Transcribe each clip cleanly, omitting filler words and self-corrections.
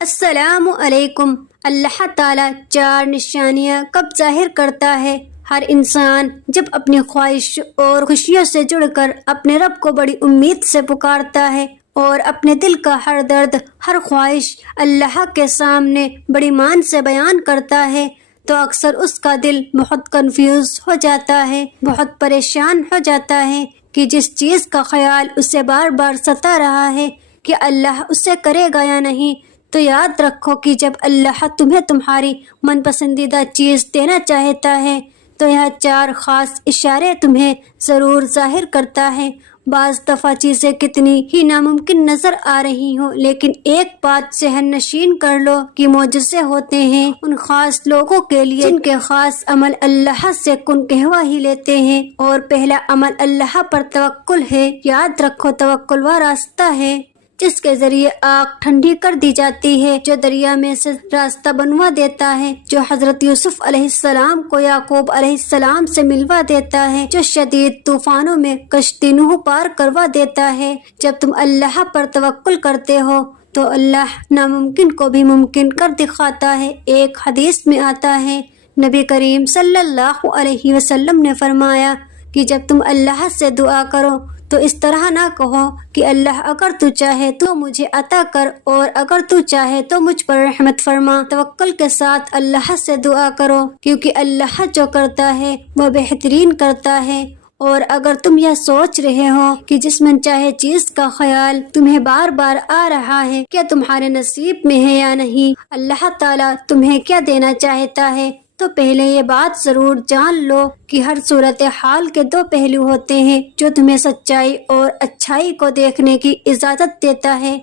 السلام علیکم۔ اللہ تعالیٰ 4 نشانیاں کب ظاہر کرتا ہے؟ ہر انسان جب اپنی خواہش اور خوشیوں سے جڑ کر اپنے رب کو بڑی امید سے پکارتا ہے اور اپنے دل کا ہر درد، ہر خواہش اللہ کے سامنے بڑی مان سے بیان کرتا ہے تو اکثر اس کا دل بہت کنفیوز ہو جاتا ہے، بہت پریشان ہو جاتا ہے کہ جس چیز کا خیال اسے بار بار ستا رہا ہے کہ اللہ اسے کرے گا یا نہیں، تو یاد رکھو کہ جب اللہ تمہیں تمہاری من پسندیدہ چیز دینا چاہتا ہے تو یہ 4 خاص اشارے تمہیں ضرور ظاہر کرتا ہے۔ بعض دفعہ چیزیں کتنی ہی ناممکن نظر آ رہی ہوں، لیکن ایک بات ذہن نشین کر لو کہ معجزے ہوتے ہیں ان خاص لوگوں کے لیے جن کے خاص عمل اللہ سے کن کہوا ہی لیتے ہیں، اور پہلا عمل اللہ پر توکل ہے۔ یاد رکھو توکل وہ راستہ ہے جس کے ذریعے آگ ٹھنڈی کر دی جاتی ہے، جو دریا میں سے راستہ بنوا دیتا ہے، جو حضرت یوسف علیہ السلام کو یعقوب علیہ السلام سے ملوا دیتا ہے، جو شدید طوفانوں میں کشتی نوح پار کروا دیتا ہے۔ جب تم اللہ پر توکل کرتے ہو تو اللہ ناممکن کو بھی ممکن کر دکھاتا ہے۔ ایک حدیث میں آتا ہے، نبی کریم صلی اللہ علیہ وسلم نے فرمایا کہ جب تم اللہ سے دعا کرو تو اس طرح نہ کہو کہ اللہ اگر تو چاہے تو مجھے عطا کر اور اگر تو چاہے تو مجھ پر رحمت فرما۔ توکل کے ساتھ اللہ سے دعا کرو کیونکہ اللہ جو کرتا ہے وہ بہترین کرتا ہے۔ اور اگر تم یہ سوچ رہے ہو کہ جس من چاہے چیز کا خیال تمہیں بار بار آ رہا ہے کیا تمہارے نصیب میں ہے یا نہیں، اللہ تعالیٰ تمہیں کیا دینا چاہتا ہے، تو پہلے یہ بات ضرور جان لو کہ ہر صورتحال کے 2 پہلو ہوتے ہیں جو تمہیں سچائی اور اچھائی کو دیکھنے کی اجازت دیتا ہے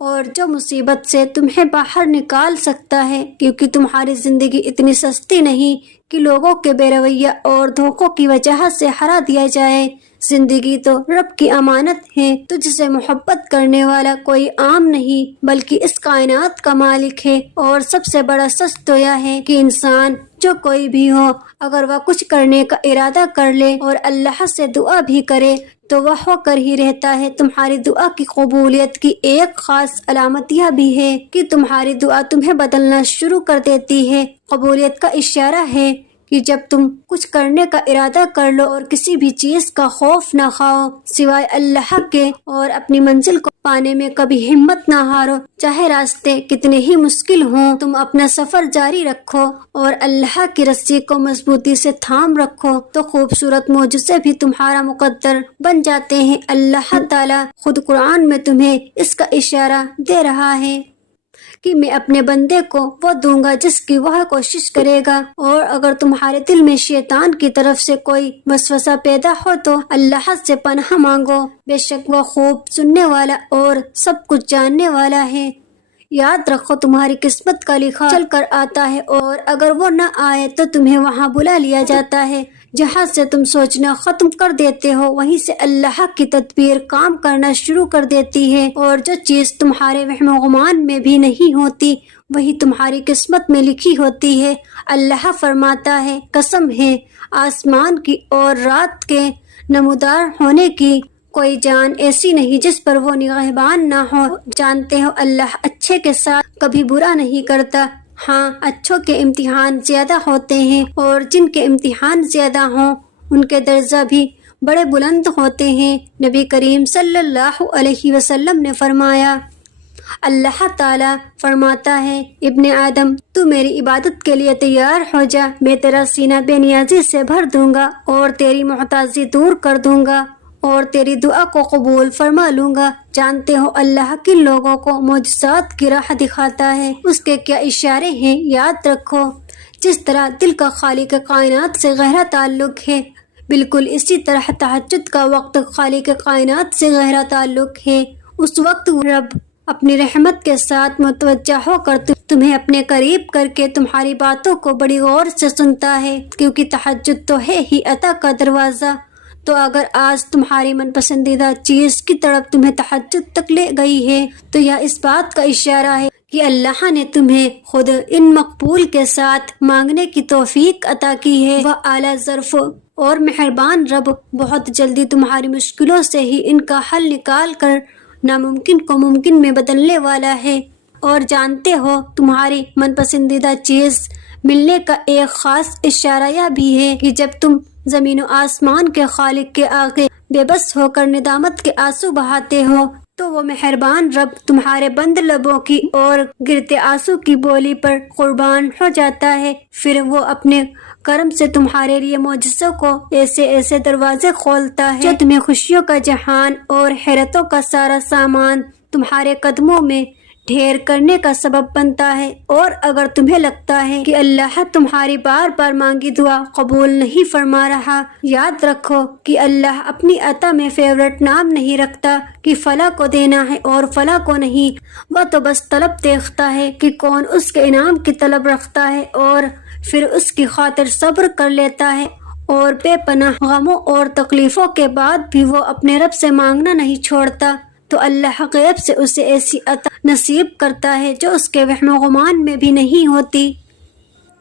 اور جو مصیبت سے تمہیں باہر نکال سکتا ہے، کیونکہ تمہاری زندگی اتنی سستی نہیں کہ لوگوں کے بے رویہ اور دھوکوں کی وجہ سے ہرا دیا جائے۔ زندگی تو رب کی امانت ہے، تجھ سے محبت کرنے والا کوئی عام نہیں بلکہ اس کائنات کا مالک ہے۔ اور سب سے بڑا سچ تو یہ ہے کہ انسان جو کوئی بھی ہو اگر وہ کچھ کرنے کا ارادہ کر لے اور اللہ سے دعا بھی کرے تو وہ ہو کر ہی رہتا ہے۔ تمہاری دعا کی قبولیت کی ایک خاص علامت یہ بھی ہے کہ تمہاری دعا تمہیں بدلنا شروع کر دیتی ہے۔ قبولیت کا اشارہ ہے کہ جب تم کچھ کرنے کا ارادہ کر لو اور کسی بھی چیز کا خوف نہ کھاؤ سوائے اللہ کے، اور اپنی منزل کو پانے میں کبھی ہمت نہ ہارو، چاہے راستے کتنے ہی مشکل ہوں، تم اپنا سفر جاری رکھو اور اللہ کی رسی کو مضبوطی سے تھام رکھو تو خوبصورت معجزے بھی تمہارا مقدر بن جاتے ہیں۔ اللہ تعالیٰ خود قرآن میں تمہیں اس کا اشارہ دے رہا ہے کہ میں اپنے بندے کو وہ دوں گا جس کی وہ کوشش کرے گا، اور اگر تمہارے دل میں شیطان کی طرف سے کوئی وسوسہ پیدا ہو تو اللہ سے پناہ مانگو، بے شک وہ خوب سننے والا اور سب کچھ جاننے والا ہے۔ یاد رکھو تمہاری قسمت کا لکھا چل کر آتا ہے، اور اگر وہ نہ آئے تو تمہیں وہاں بلا لیا جاتا ہے جہاں سے تم سوچنا ختم کر دیتے ہو، وہیں سے اللہ کی تدبیر کام کرنا شروع کر دیتی ہے، اور جو چیز تمہارے وہم و گمان میں بھی نہیں ہوتی وہی تمہاری قسمت میں لکھی ہوتی ہے۔ اللہ فرماتا ہے، قسم ہے آسمان کی اور رات کے نمودار ہونے کی، کوئی جان ایسی نہیں جس پر وہ نگہبان نہ ہو۔ جانتے ہو اللہ اچھے کے ساتھ کبھی برا نہیں کرتا۔ ہاں، اچھوں کے امتحان زیادہ ہوتے ہیں اور جن کے امتحان زیادہ ہوں ان کے درجہ بھی بڑے بلند ہوتے ہیں۔ نبی کریم صلی اللہ علیہ وسلم نے فرمایا، اللہ تعالیٰ فرماتا ہے، ابن آدم تو میری عبادت کے لیے تیار ہو جا، میں تیرا سینہ بے نیازی سے بھر دوں گا اور تیری محتاجی دور کر دوں گا اور تیری دعا کو قبول فرما لوں گا۔ جانتے ہو اللہ کن لوگوں کو معجزات کی راہ دکھاتا ہے، اس کے کیا اشارے ہیں، یاد رکھو۔ جس طرح دل کا خالق کائنات سے گہرا تعلق ہے، بالکل اسی طرح تہجد کا وقت خالق کائنات سے گہرا تعلق ہے۔ اس وقت رب اپنی رحمت کے ساتھ متوجہ ہو کر تمہیں اپنے قریب کر کے تمہاری باتوں کو بڑی غور سے سنتا ہے، کیونکہ تہجد تو ہے ہی عطا کا دروازہ۔ تو اگر آج تمہاری من پسندیدہ چیز کی طرف تمہیں تہجد تک لے گئی ہے تو یہ اس بات کا اشارہ ہے کہ اللہ نے تمہیں خود ان مقبول کے ساتھ مانگنے کی توفیق عطا کی ہے۔ وہ اعلیٰ ظرف اور مہربان رب بہت جلدی تمہاری مشکلوں سے ہی ان کا حل نکال کر ناممکن کو ممکن میں بدلنے والا ہے، اور جانتے ہو تمہاری من پسندیدہ چیز ملنے کا ایک خاص اشارہ یہ بھی ہے کہ جب تم زمین و آسمان کے خالق کے آگے بے بس ہو کر ندامت کے آنسو بہاتے ہو تو وہ مہربان رب تمہارے بند لبوں کی اور گرتے آنسو کی بولی پر قربان ہو جاتا ہے۔ پھر وہ اپنے کرم سے تمہارے لیے معجزوں کو ایسے ایسے دروازے کھولتا ہے جو تمہیں خوشیوں کا جہان اور حیرتوں کا سارا سامان تمہارے قدموں میں ڈھیر کرنے کا سبب بنتا ہے۔ اور اگر تمہیں لگتا ہے کہ اللہ تمہاری بار بار مانگی دعا قبول نہیں فرما رہا، یاد رکھو کہ اللہ اپنی عطا میں فیورٹ نام نہیں رکھتا کہ فلاں کو دینا ہے اور فلاں کو نہیں۔ وہ تو بس طلب دیکھتا ہے کہ کون اس کے انعام کی طلب رکھتا ہے اور پھر اس کی خاطر صبر کر لیتا ہے، اور بے پناہ غموں اور تکلیفوں کے بعد بھی وہ اپنے رب سے مانگنا نہیں چھوڑتا، تو اللہ غیب سے اسے ایسی عطا نصیب کرتا ہے جو اس کے وہم و گمان میں بھی نہیں ہوتی۔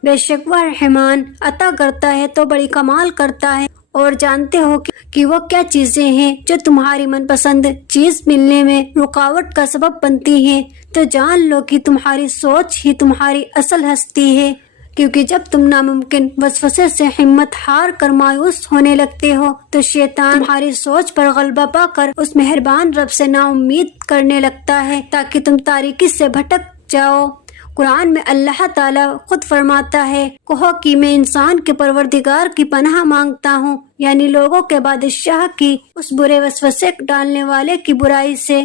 بے شک وہ رحمان عطا کرتا ہے تو بڑی کمال کرتا ہے۔ اور جانتے ہو کہ وہ کیا چیزیں ہیں جو تمہاری من پسند چیز ملنے میں رکاوٹ کا سبب بنتی ہیں، تو جان لو کہ تمہاری سوچ ہی تمہاری اصل ہستی ہے، کیونکہ جب تم ناممکن وسوسے سے ہمت ہار کر مایوس ہونے لگتے ہو تو شیطان تمہاری سوچ پر غلبہ پا کر اس مہربان رب سے نا امید کرنے لگتا ہے تاکہ تم تاریکی سے بھٹک جاؤ۔ قرآن میں اللہ تعالیٰ خود فرماتا ہے، کہو کہ میں انسان کے پروردگار کی پناہ مانگتا ہوں، یعنی لوگوں کے بادشاہ کی اس برے وسوسے ڈالنے والے کی برائی سے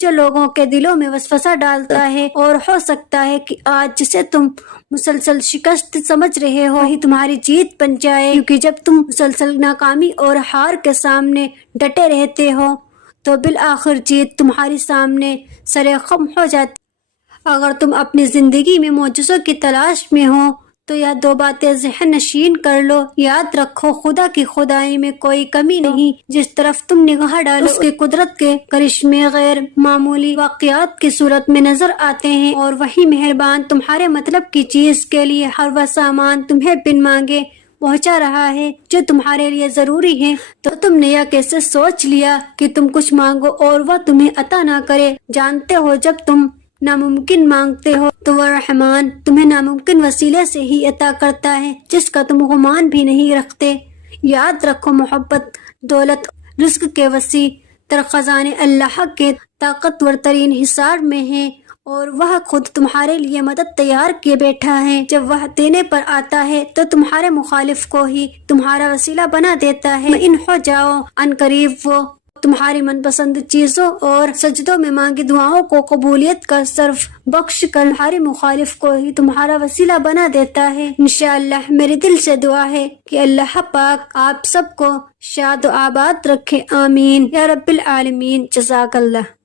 جو لوگوں کے دلوں میں وسوسہ ڈالتا ہے، اور ہو سکتا ہے کہ آج جسے تم مسلسل شکست سمجھ رہے ہو وہی تمہاری جیت بن جائے، کیونکہ جب تم مسلسل ناکامی اور ہار کے سامنے ڈٹے رہتے ہو تو بالآخر جیت تمہارے سامنے سرِ خم ہو جاتی۔ اگر تم اپنی زندگی میں معجزوں کی تلاش میں ہو تو یہ دو باتیں ذہن نشین کر لو۔ یاد رکھو خدا کی خدائی میں کوئی کمی نہیں، جس طرف تم نگاہ ڈالو اس کی قدرت کے کرشمے غیر معمولی واقعات کی صورت میں نظر آتے ہیں، اور وہی مہربان تمہارے مطلب کی چیز کے لیے ہر وہ سامان تمہیں بن مانگے پہنچا رہا ہے جو تمہارے لیے ضروری ہے۔ تو تم نے یہ کیسے سوچ لیا کہ تم کچھ مانگو اور وہ تمہیں عطا نہ کرے؟ جانتے ہو جب تم ناممکن مانگتے ہو تو وہ رحمان تمہیں ناممکن وسیلے سے ہی عطا کرتا ہے جس کا تم گمان بھی نہیں رکھتے۔ یاد رکھو محبت، دولت، رزق کے وسیع تر خزانے اللہ کے طاقتور ترین حصار میں ہیں، اور وہ خود تمہارے لیے مدد تیار کیے بیٹھا ہے۔ جب وہ دینے پر آتا ہے تو تمہارے مخالف کو ہی تمہارا وسیلہ بنا دیتا ہے۔ ان ہو جاؤ، ان قریب وہ تمہاری من پسند چیزوں اور سجدوں میں مانگی دعاؤں کو قبولیت کا صرف بخش کر تمہارے مخالف کو ہی تمہارا وسیلہ بنا دیتا ہے۔ انشاءاللہ میری دل سے دعا ہے کہ اللہ پاک آپ سب کو شاد و آباد رکھے، آمین یا رب العالمین۔ جزاک اللہ۔